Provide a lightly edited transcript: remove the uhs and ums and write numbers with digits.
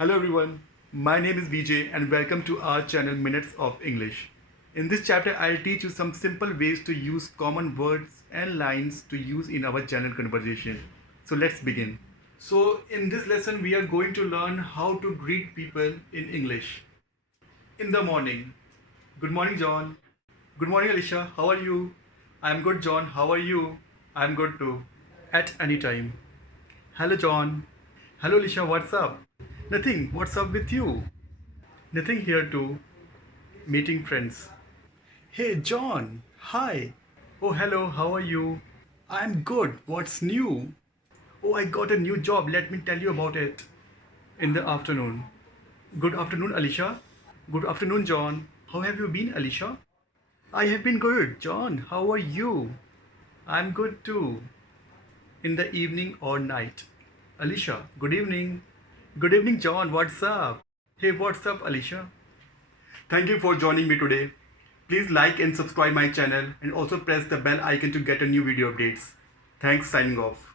Hello everyone, my name is Vijay and welcome to our channel Minutes of English. In this chapter, I'll teach you some simple ways to use common words and lines to use in our general conversation. So let's begin. So in this lesson, we are going to learn how to greet people in English. In the morning. Good morning, John. Good morning, Alicia. How are you? I'm good, John. How are you? I'm good too. At any time. Hello, John. Hello, Alicia. What's up? Nothing. What's up with you? Nothing here too. Meeting friends. Hey, John. Hi. Oh, hello. How are you? I'm good. What's new? Oh, I got a new job. Let me tell you about it. In the afternoon. Good afternoon, Alicia. Good afternoon, John. How have you been, Alicia? I have been good. John, how are you? I'm good too. In the evening or night. Alicia, good evening. Good evening, John. What's up? Hey, what's up, Alicia? Thank you for joining me today. Please like and subscribe my channel and also press the bell icon to get a new video updates. Thanks, signing off.